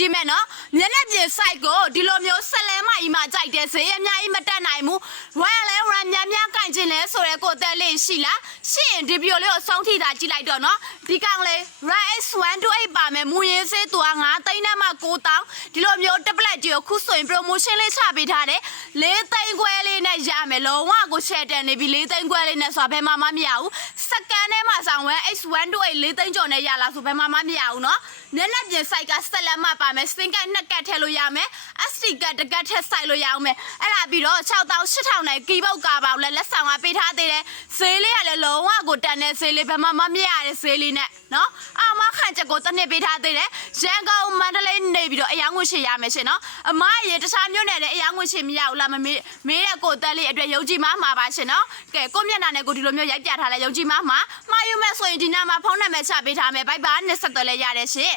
ဒီမဲ့နော်မျက်နှာပြင် site ကိုဒီလိုမျိုးဆက်လဲမကြီးမှကြိုက်တယ်ဈေးအများကြီးမတက်နိုင်ဘူးဝမ်လဲဝမ်များကင်ကျင်လဲဆိုရဲကိုတဲလေးရှိလားရှင့်ဒီဗီဒီယိုလေးကိုစောင်းထိတာကြည့်လိုက်တော့နော်ဒီကောင်လေး RX128 ပါမယ်မူရင်းစေးသူက9သိန်းနဲ့မှ9000ဒီလိုမျိုးတစ်ပလက်ကြီးကိုခုဆိုရင် promotion လေးချပေးထားတယ်4သိန်းခွဲလေးနဲ့ရမယ်လုံးဝကို share တက်နေပြီ4သိန်းခွဲလေးနဲ့ဆိုတာဘယ်မှမရဘူးစကန်ထဲမှာဆောင်ဝဲ X128 4သိန်းကျော်နဲ့ရလာဆိုဘယ်မှမရဘူးနော်မျက်နှာပြင် site ကဆက်လက်မှပါမယ်စင်ကတ်2ကတ်ထည့်လို့ရမယ် SD ကတ်တစ်ကတ်ထည့်စိုက်လို့ရအောင်မယ်အဲ့ဒါပြီးတော့6000 8000နဲ့ကီးပုတ်ကာပေါက်လဲလက်ဆောင်ကပေးထားသေးတယ်ဈေးလေးကလည်းလုံးဝကိုတန်တဲ့ဈေးလေးဘယ်မှမမြရတဲ့ဈေးလေးနဲ့နော်အာမခံချက်ကိုတစ်နှစ်ပေးထားသေးတယ်ရန်ကုန်မန္တလေးနေပြီးတော့အယောင်ငွေရှေ့ရမယ်ရှင်နော်အမရေတခြားမြို့နယ်တဲ့အယောင်ငွေရှေ့မရဘူးလားမမေးတဲ့ကိုတက်လေးအတွက်ယုံကြည်မှာပါရှင်နော်ကဲကိုမျက်နှာနဲ့ကိုဒီလိုမျိုးရိုက်ပြထားလဲယုံကြည်မှာယူမဲ့ဆိုရင်ဒီနာမှာဖုန်းနံပါတ်ချပေးထားမယ်ဘိုက်ဘာနဲ့ဆက်သွယ်လဲရတယ်ရှင်